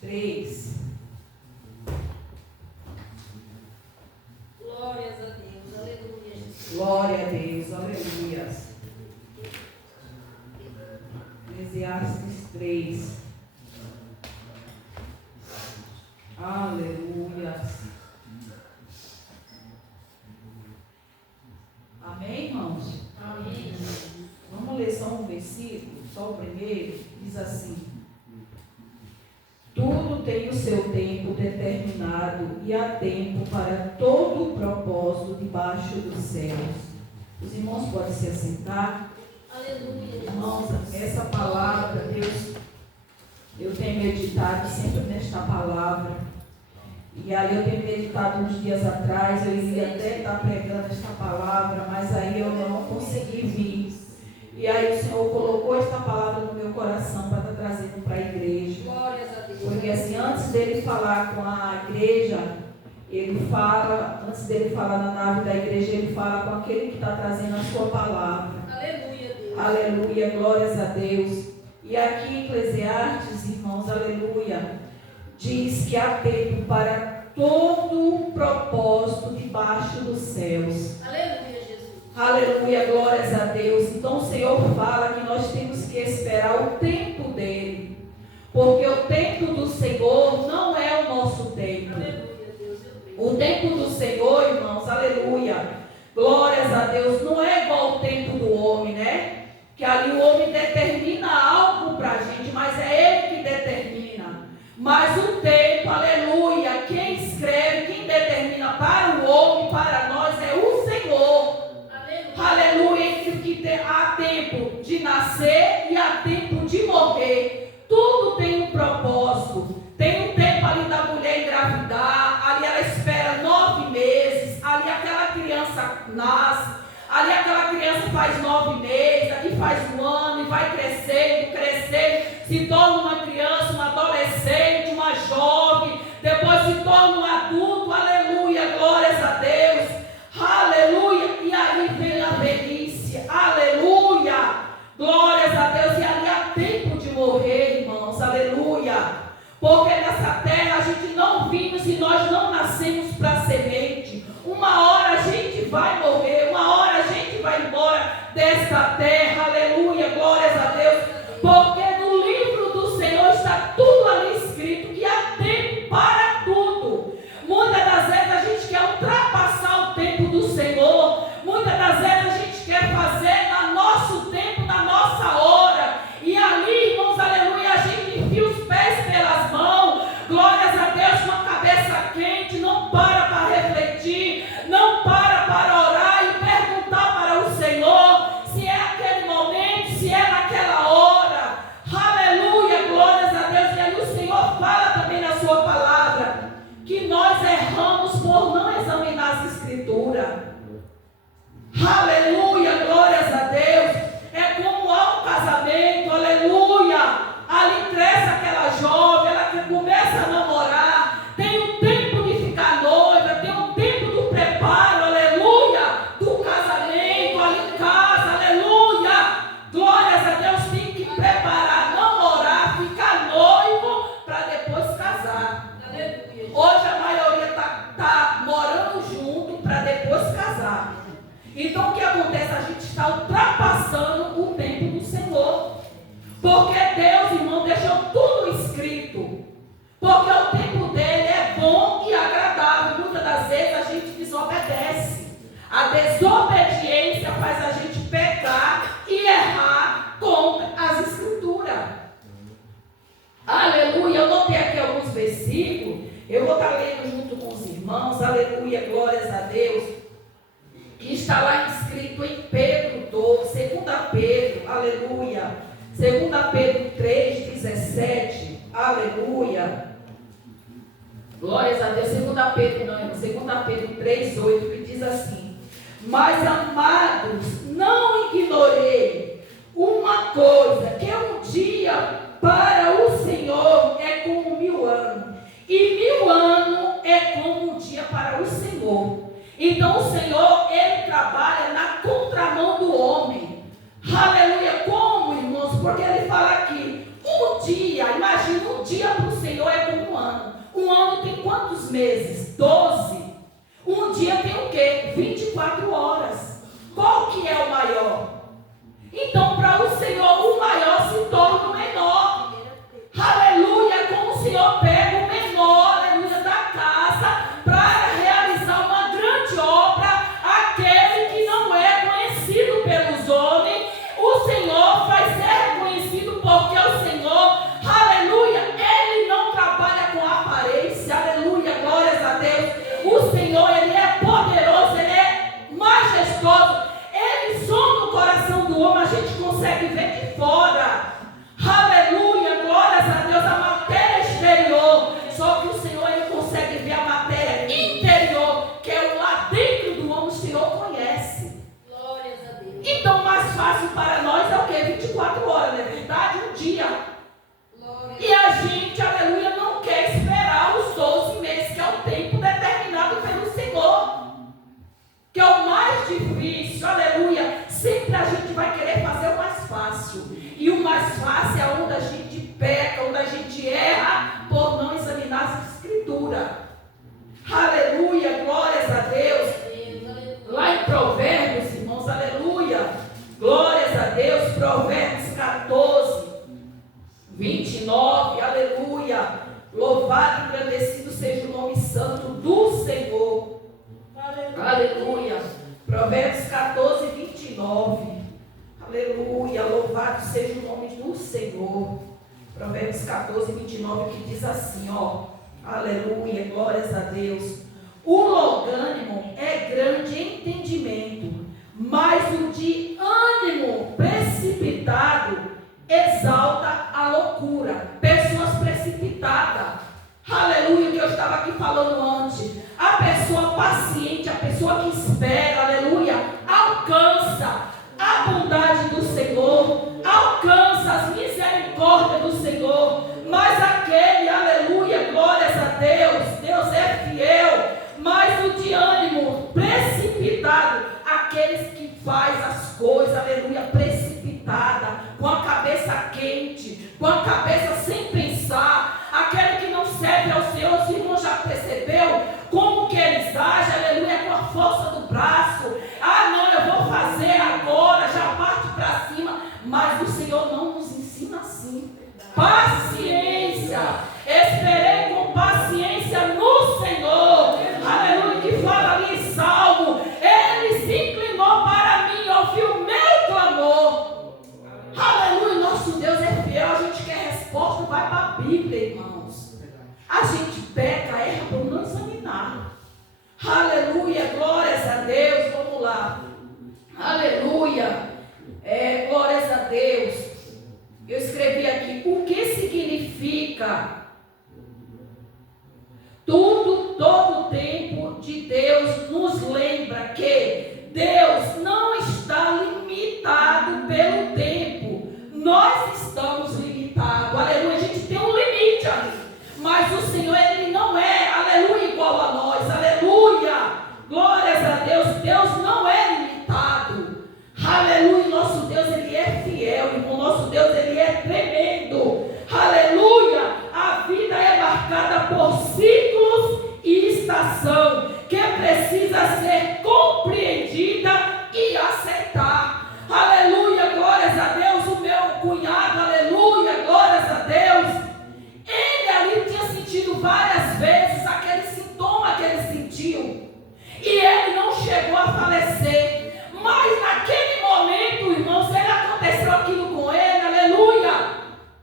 3. Glórias a Deus, aleluia, Jesus. Glória a Deus, aleluia. Eclesiastes 3. Aleluia. Amém, irmãos? Amém. Vamos ler só um versículo, só o primeiro. Diz assim: tudo tem o seu tempo determinado e há tempo para todo o propósito debaixo dos céus. Os irmãos podem se assentar. Aleluia. Irmãos, essa palavra, Deus, eu tenho meditado sempre nesta palavra. E aí eu tenho meditado uns dias atrás, eu iria até estar pregando esta palavra, mas aí eu não consegui vir. E aí o Senhor colocou esta palavra no meu coração para estar trazendo para a igreja. Glórias a Deus. Porque assim, antes dele falar com a igreja, antes dele falar na nave da igreja, ele fala com aquele que está trazendo a sua palavra. Aleluia, Deus. Aleluia, glórias a Deus. E aqui em Eclesiastes, irmãos, aleluia, diz que há tempo para todo o propósito debaixo dos céus. Aleluia, Jesus. Aleluia, glórias a Deus. Então o Senhor fala que nós temos que esperar o tempo dele. Porque o tempo do Senhor não é o nosso tempo. Aleluia, Deus. O tempo do Senhor, irmãos, aleluia, glórias a Deus, não é igual ao tempo do homem, né? Que ali o homem determina algo para a gente, mas é ele que determina. Mas o tempo, aleluia, quem escreve, quem determina para o homem, para nós, é o Senhor. Aleluia, entre que há tempo de nascer e há tempo de morrer. Tudo tem um propósito. Tem um tempo ali da mulher engravidar, ali ela espera 9 meses, ali aquela criança nasce, ali aquela criança faz 9 meses, aqui faz 1 ano e vai crescendo, se torna uma criança, uma adolescente, uma jovem, depois se torna um adulto, aleluia, glórias a Deus, aleluia, e aí vem a velhice, aleluia, glórias a Deus, e ali há tempo de morrer, irmãos, aleluia. Porque nessa terra a gente não vimos e nós não nascemos para semente. Uma hora a gente vai morrer, uma hora a gente vai embora desta terra, aleluia, glórias a Deus. Porque no livro do Senhor está tudo ali escrito, que há tempo para tudo. Muitas das vezes a gente quer ultrapassar o tempo do Senhor, muitas das vezes a gente quer fazer no nosso tempo, na nossa hora. E ali, irmãos, aleluia, a gente enfia os pés pelas mãos, glórias a Deus, com a cabeça quente, não para refletir, não para orar e perguntar para o Senhor se é aquele momento, se é naquela hora, aleluia, glórias a Deus. E aí o Senhor fala também na sua palavra, que nós erramos por não examinar as Escrituras, aleluia, glórias a Deus. É como há um casamento, aleluia, ali cresce aquela jovem, ela que começa a namorar, tem um tempo de ficar noiva, tem um tempo do preparo, aleluia, do casamento, ali em casa, aleluia, glórias a Deus, tem que preparar, namorar, ficar noivo, para depois casar. Aleluia. Hoje a maioria está morando junto para depois casar. Então o que acontece? A gente está ultrapassando o tempo do Senhor. Porque Deus, irmão, deixou tudo escrito. Porque o tempo dele é bom e agradável. Muitas das vezes a gente desobedece. A desobediência faz a gente pecar e errar contra as Escrituras. Aleluia. Eu notei aqui alguns versículos. Eu vou estar lendo junto com os irmãos. Aleluia, glórias a Deus. Que está lá escrito em Pedro 12, 2 Pedro, aleluia, 2 Pedro 3,17, aleluia, glórias a Deus. 2 Pedro 3,8, que diz assim: mas amados, não ignorei uma coisa, que um dia para o Senhor é como 1000 anos, e 1000 anos é como um dia para o Senhor. Então o Senhor, ele trabalha na contramão do homem. Aleluia. Como, irmãos? Porque ele fala aqui, um dia, imagina, um dia para o Senhor é como meses? 12. Um dia tem o quê? 24 horas. Qual que é o maior? Então, para o Senhor, o maior se torna o menor. Aleluia, como o Senhor pega o menor, aleluia, da casa para realizar uma grande obra, aquele que não é conhecido pelos homens, o Senhor vai ser reconhecido porque o Senhor, aleluia, Ele não trabalha com aparência, aleluia, glórias a Deus. O Senhor, Ele é poderoso, Ele é majestoso, Ele sonda o coração do homem, a gente consegue ver de fora. Aleluia, glórias a Deus, a matéria exterior. Só que o Senhor, Ele consegue ver a matéria interior, que é o lá dentro do homem, o Senhor conhece. Glórias a Deus. Então, mais fácil para nós é o quê? 24 horas, não é verdade? Um dia. Glórias. E a gente, aleluia, não quer esperar os 12 meses, que é o tempo determinado pelo Senhor, que é o mais difícil, aleluia. Sempre a gente vai querer fazer o mais fácil. E o mais fácil é onde a gente peca, onde a gente erra por não examinar as escrituras. Aleluia, glórias a Deus. Lá em Provérbios, irmãos, aleluia, glórias a Deus, Provérbios 14, 29, aleluia. Louvado e engrandecido seja o nome santo do Senhor. Aleluia. Provérbios 14, 29. Aleluia, louvado seja o nome do Senhor. Provérbios 14, 29, que diz assim, ó. Aleluia, glórias a Deus. O longânimo é grande em entendimento, mas o de ânimo precipitado exalta a loucura. Pessoas precipitadas. Aleluia, que eu estava aqui falando antes. A pessoa paciente, a pessoa que espera, aleluia, alcança a bondade do Senhor, alcança as misericórdias do Senhor. Mas aquele, aleluia, glórias a Deus, Deus é fiel, mas o de ânimo precipitado, aqueles que faz as coisas, aleluia, precipitada, com a cabeça quente, com a cabeça sem pensar, aquele que não serve ao Senhor. Os irmãos já percebeu como que eles agem, aleluia, com a força do braço. Ah, não, eu vou fazer agora, já parte para cima. Mas o Senhor não nos ensina assim. Paciência, esperei com paciência no Senhor, aleluia, que fala ali em Salmo, Ele se inclinou para mim, ouviu o meu clamor. Aleluia, nosso Deus é fiel. A gente quer resposta, vai para a Bíblia, irmãos. A gente peca, erra por não examinar. Aleluia, glórias a Deus. Vamos lá. Aleluia, glórias a Deus. Eu escrevi aqui, o que significa tudo, todo o tempo de Deus nos lembra que Deus não está limitado pelo tempo. Nós estamos limitados, aleluia, a gente tem um limite ali. Mas o Senhor, Ele não é, aleluia, igual a nós, aleluia, glórias a Deus. Deus não é limitado, aleluia. Nosso Deus, Ele é fiel, irmão. Nosso Deus, Ele é tremendo, aleluia. A vida é marcada por ciclos e estação, que precisa ser compreendida e aceitar, aleluia, glórias a Deus. O meu cunhado, aleluia, glórias a Deus, ele ali tinha sentido várias vezes aquele sintoma que ele sentiu, e ele não chegou a falecer, mas naquele momento, irmãos, aconteceu aquilo com ele, aleluia.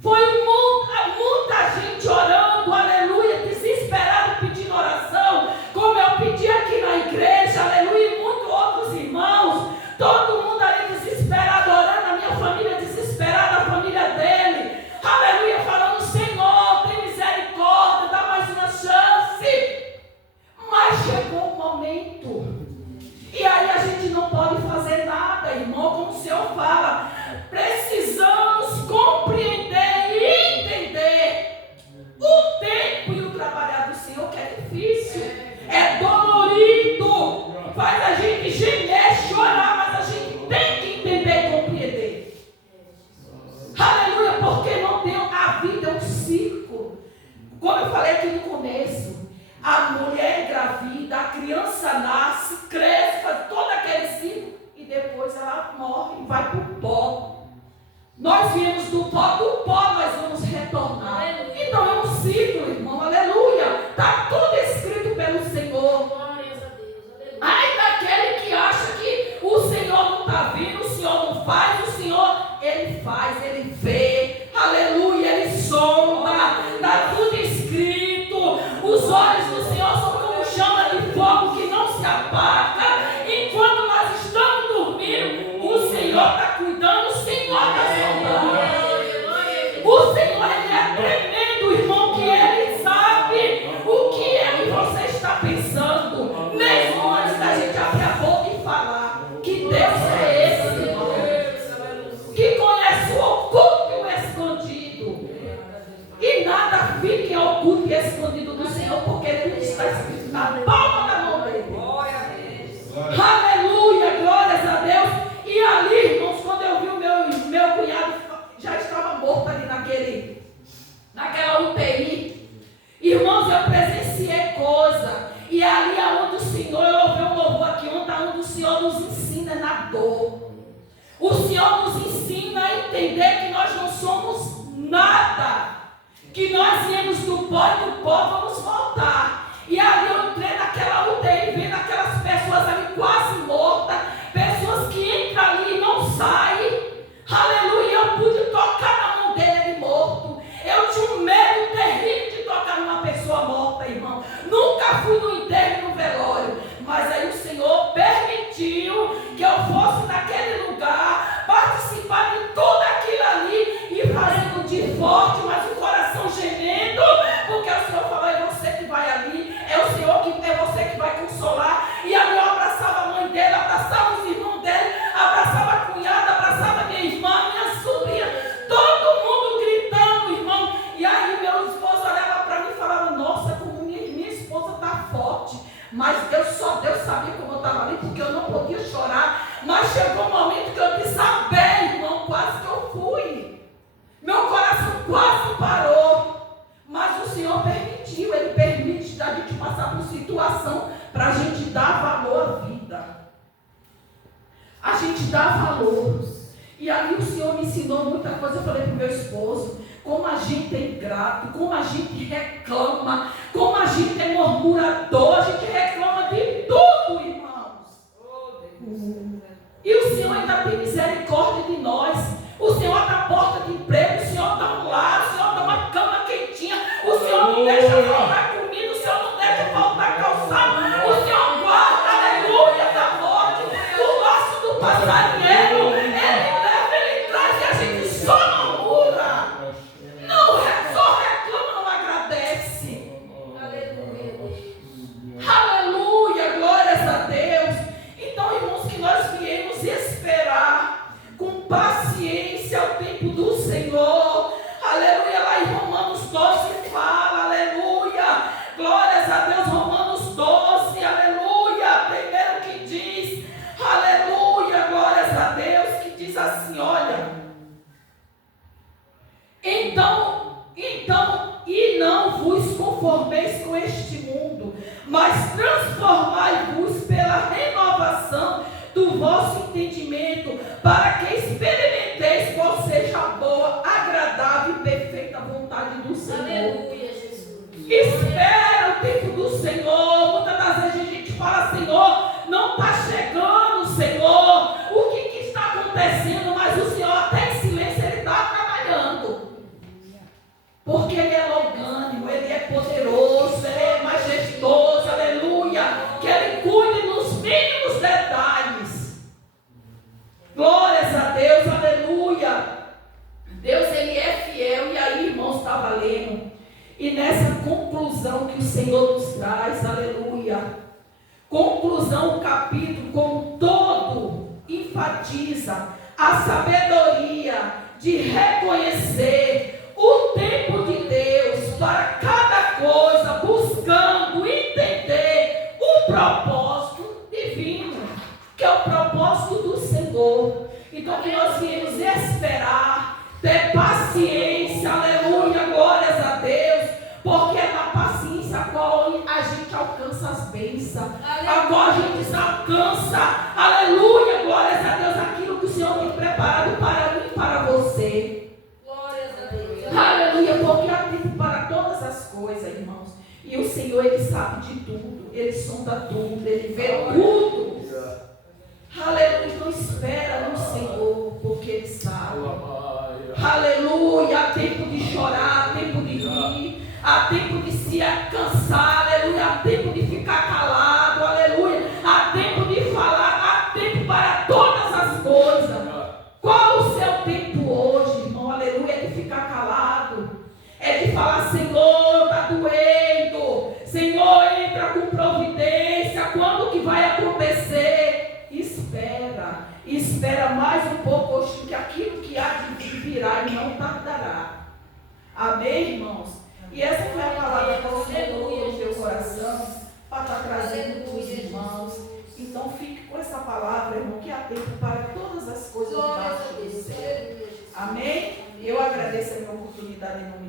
Foi muita gente orando, aleluia, desesperado, pedindo oração, como eu pedi aqui na igreja, aleluia, e muitos outros irmãos, todo mundo ali desesperado, orando, a minha família desesperada, a família dele, aleluia, falando: Senhor, tem misericórdia, dá mais uma chance. Mas chegou um momento, e aí a gente não pode fazer nada, irmão, como o Senhor fala, precisamos compreender e entender o tempo e o trabalhar do Senhor, que é difícil, é dolorido, faz a gente gemer, chorar, mas a gente tem que entender e compreender. Aleluia, porque não tem, a vida é um ciclo. Como eu falei aqui no começo, A mulher engravida, a criança nasce, cresce, faz todo aquele ciclo e depois ela morre e vai para o pó. Nós viemos do pó nós vamos retornar. Aleluia. Então é um ciclo, irmão, aleluia. Está tudo escrito pelo Senhor. Glórias a Deus. Aleluia. Ai daquele que acha que o Senhor não está vindo, o Senhor não faz, o Senhor, Ele faz, Ele vê, aleluia, Ele sonda, está tudo escrito. Os olhos do Senhor são como chama de fogo que não se apaga. Enquanto nós estamos dormindo, o Senhor está cuidando, o Senhor está sondando. O Senhor, Ele é tremendo, irmão, que Ele sabe o que eu e você está pensando, mesmo antes da gente abrir a boca e falar. Que Deus é esse, irmão, que conhece o oculto e o escondido. E nada fique oculto e escondido do Senhor, porque tudo está escrito na palma da mão dele. Aleluia, glórias a Deus. E ali, irmãos, quando eu vi o meu cunhado já estava morto ali naquela UTI. Irmãos, eu presenciei coisa. E ali é onde o Senhor, eu ouvi um louvor aqui ontem, onde o Senhor nos ensina na dor. O Senhor nos ensina a entender que nós não somos nada. Que nós viemos do pó e do pó vamos voltar. E ali eu entrei naquela UTI, vendo aquelas pessoas ali quase mortas, pessoas que entram ali e não saem. Aleluia, eu pude tocar na mão dele morto. Eu tinha um medo terrível de tocar numa pessoa morta, irmão. Nunca fui no enterro e no velório. Mas aí o Senhor permitiu que eu fosse naquele lugar, participar de tudo aquilo ali e fazendo de forte, mas o coração gemendo, porque o Senhor falou, é você que vai ali, é o Senhor que é você que vai consolar. E ali eu abraçava a mãe dele, abraçava os irmãos dele, abraçava a cunhada, abraçava minha irmã, minha sobrinha, todo mundo gritando, irmão. E aí meu esposo olhava para mim e falava, nossa, como minha esposa está forte. Mas só Deus sabia como eu estava ali, porque eu não podia chorar. Mas chegou um momento que eu disse, bem, irmão, quase que eu fui. Meu coração quase parou. Mas o Senhor permitiu, Ele permite a gente passar por situação para a gente dar valor à vida. A gente dá valor. E ali o Senhor me ensinou muita coisa. Eu falei para o meu esposo, como a gente é ingrato, como a gente reclama, como a gente é murmurador, a gente reclama de tudo, irmãos. E o Senhor ainda tem misericórdia de nós. O Senhor dá porta de emprego, o Senhor dá um lar, o Senhor dá uma cama quentinha, o Senhor não deixa faltar comida, o Senhor não deixa faltar calçado, o Senhor guarda, aleluia, da morte, o laço do passarinheiro, Ele leva, Ele traz e a gente só não muda. Só reclama, não agradece. Aleluia, glórias a Deus. Então, irmãos, que nós viemos esperar com paciência o tempo do Senhor. Aleluia, lá em Romanos 12 fala, aleluia, glórias a Deus, Romanos 12, aleluia, primeiro que diz, aleluia, glórias a Deus, que diz assim, olha, então, e não vos conformeis com este mundo, mas transformai-vos pela renovação do vosso entendimento, para que experimenteis qual seja a boa, agradável e perfeita vontade do Senhor. Aleluia, Jesus. Espera o tempo do Senhor. Muitas das vezes a gente fala, Senhor, não está chegando, Senhor, o que está acontecendo? Mas o Senhor até em silêncio Ele está trabalhando, porque Ele é longânimo, Ele é poderoso, Ele é majestoso, aleluia, que Ele cuide nos mínimos detalhes. Glórias a Deus, aleluia. Deus, Ele é fiel. E aí, irmãos, estava lendo, e nessa conclusão que o Senhor nos traz, aleluia, conclusão, o capítulo como todo enfatiza a sabedoria de reconhecer o tempo de Deus para cada coisa, buscando entender o propósito divino, que é o propósito do Senhor. Então, que nós viemos esperar, ter paciência, aleluia, glórias a Deus, porque é na paciência a qual a gente gente alcança as bênçãos. Aleluia. Agora a gente alcança, aleluia, glórias a Deus, aquilo que o Senhor tem preparado para mim e para você. Glórias a Deus. Aleluia, porque há tempo para todas as coisas, irmãos. E o Senhor, Ele sabe de tudo, Ele sonda tudo, Ele vê tudo. Aleluia, então espera no Senhor, porque Ele sabe. Aleluia, há tempo de chorar, há tempo de rir, há tempo de se cansar, aleluia, há tempo de ficar calado, aleluia, há tempo de falar, há tempo para todas as coisas. Qual o seu tempo hoje, irmão? Aleluia, é de ficar calado, é de falar, Senhor, está doendo, Senhor, entra com providência, quando que vai acontecer? Espera mais um pouco, hoje, que aquilo que há de virá e não tardará. Amém, irmãos? E essa foi a palavra que o Senhor colocou no teu coração para estar trazendo para os irmãos. Então fique com essa palavra, irmão, que há tempo para todas as coisas debaixo do céu. Amém? Eu agradeço a minha oportunidade em nome de